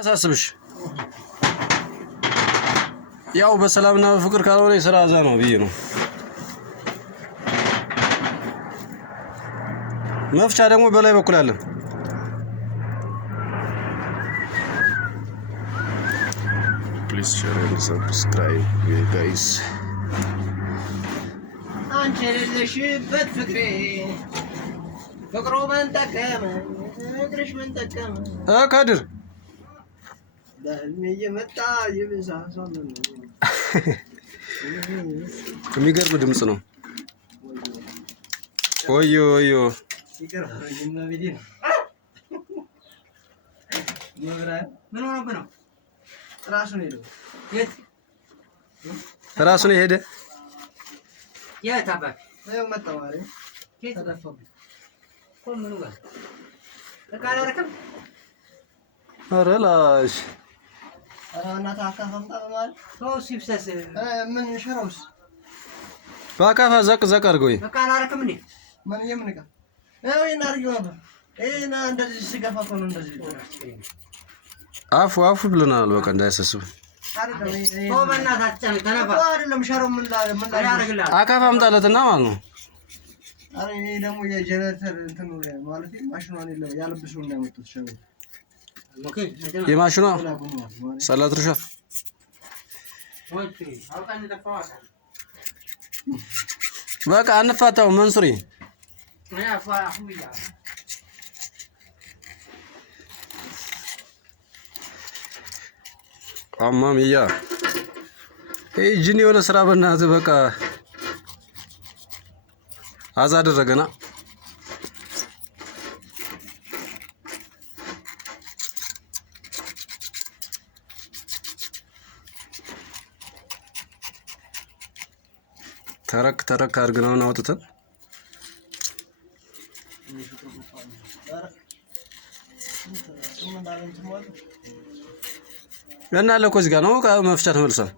ያሳስብሽ ያው በሰላምና በፍቅር ካልሆነ የሥራ አዛ ነው ብዬ ነው። መፍቻ ደግሞ በላይ በኩል አለ። Please share and subscribe guys. አንቺ የሌለሽበት ፍቅሬ ፍቅሩ መንጠቀም እግርሽ መንጠቀም ከድር በህልሜ እየመጣ ይብሳሳል። የሚገርም ድምጽ ነው። ወዮ ወዮ ይቀርብኝና ቪዲ ነው ምን ሆነብህ ነው? ራሱን ሄደ የት ራሱን ሄደ የት አባክ ነው መጣው አይደል? የት ተደፈብኝ ኮምኑ ጋር ተቃራረከም አረላሽ አራና ታካፈምጣ በማል ነው ሲፍሰስ ምን ሸሮስ ባካፋ ዘቅ ዘቅ አድርገው ተቃራረከም እንዴ ምን የምንካ ነው ይናርገው ነበር እና እንደዚህ ሲገፋ ነው እንደዚህ አፉ አፉ ብለናል። በቃ እንዳያሰስብ በእናታችን ተነፋ አይደለም ሸሮ ምን ያደርግልሃል? አካፋ አምጣለትና ማለት ነው። አረ ይሄ ደግሞ የጀነሬተር እንትን ነው ማለት ማሽኗን የለም ያለብሱን ነው ያመጡት ሸሮ። ኦኬ የማሽኗ ሰላት ርሻ በቃ አንፋታው መንሱሪ አማሚያ ጂኒ የሆነ ስራ በእናትህ በቃ አዛ አደረገና ተረክ አድርገናውን አውጥተን እና ለኮ እዚህ ጋር ነው መፍቻ ተመልሷል።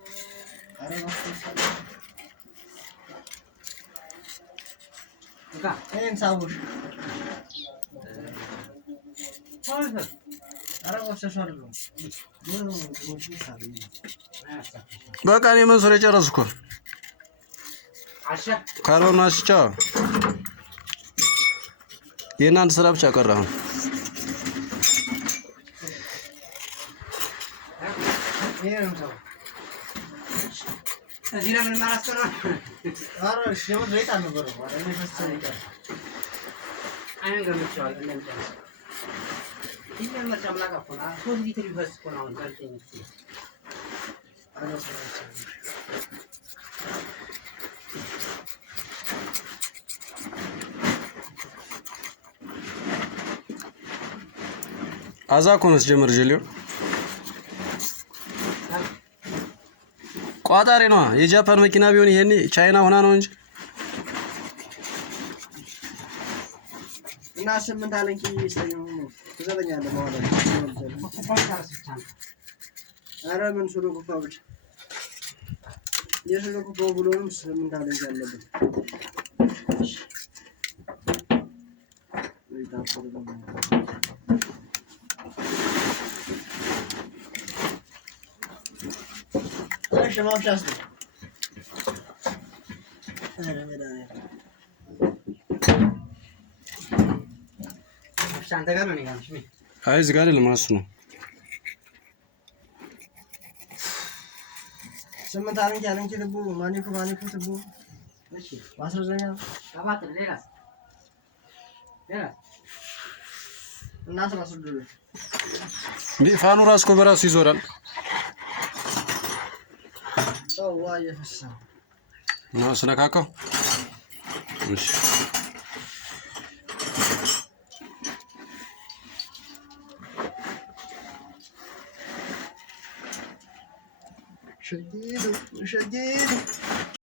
በቃ እኔ መንሱር የጨረስኩ ካልሆነ አስቻ የእናንተ ስራ ብቻ ቀረ። አሁን እዚህ ለምን ማራስተና አረ እሺ ነው ዘይት አልነበረው አረ ፈስተን ይቀር አይን ገምቻለሁ እንደምታስ ይሄን መጣምላ ካፈና ሶስት ሊትር ይፈስ ኮና አሁን ካልተኝ አዛ ኮንስ ጀመር ጀሊዮ ቋጣሪ ነው። የጃፓን መኪና ቢሆን ይሄኔ ቻይና ሆና ነው እንጂ እና 8 አለንኪ ይሰየው ተዘበኛለህ ማለት ነው። አረ ምን ሱሩ ኮፋብች የሱሩ ኮፋ ብሎንም 8 አለንኪ አለበት። ማፍቻስ ነው ማፍቻን ተጋር ነው ያንቺ አይ እዚህ ጋር አይደለም እሱ ነው 8 አለንኪ አለንኪ ልቡ ማኒኩ ትቡ እሺ ማስረዘኛ አባት ሌላስ እና 16 ፋኑ ራስ እኮ በራሱ ይዞራል። ዋየ ፈሳ ነው ስነካካው። እሺ ሸዲዱ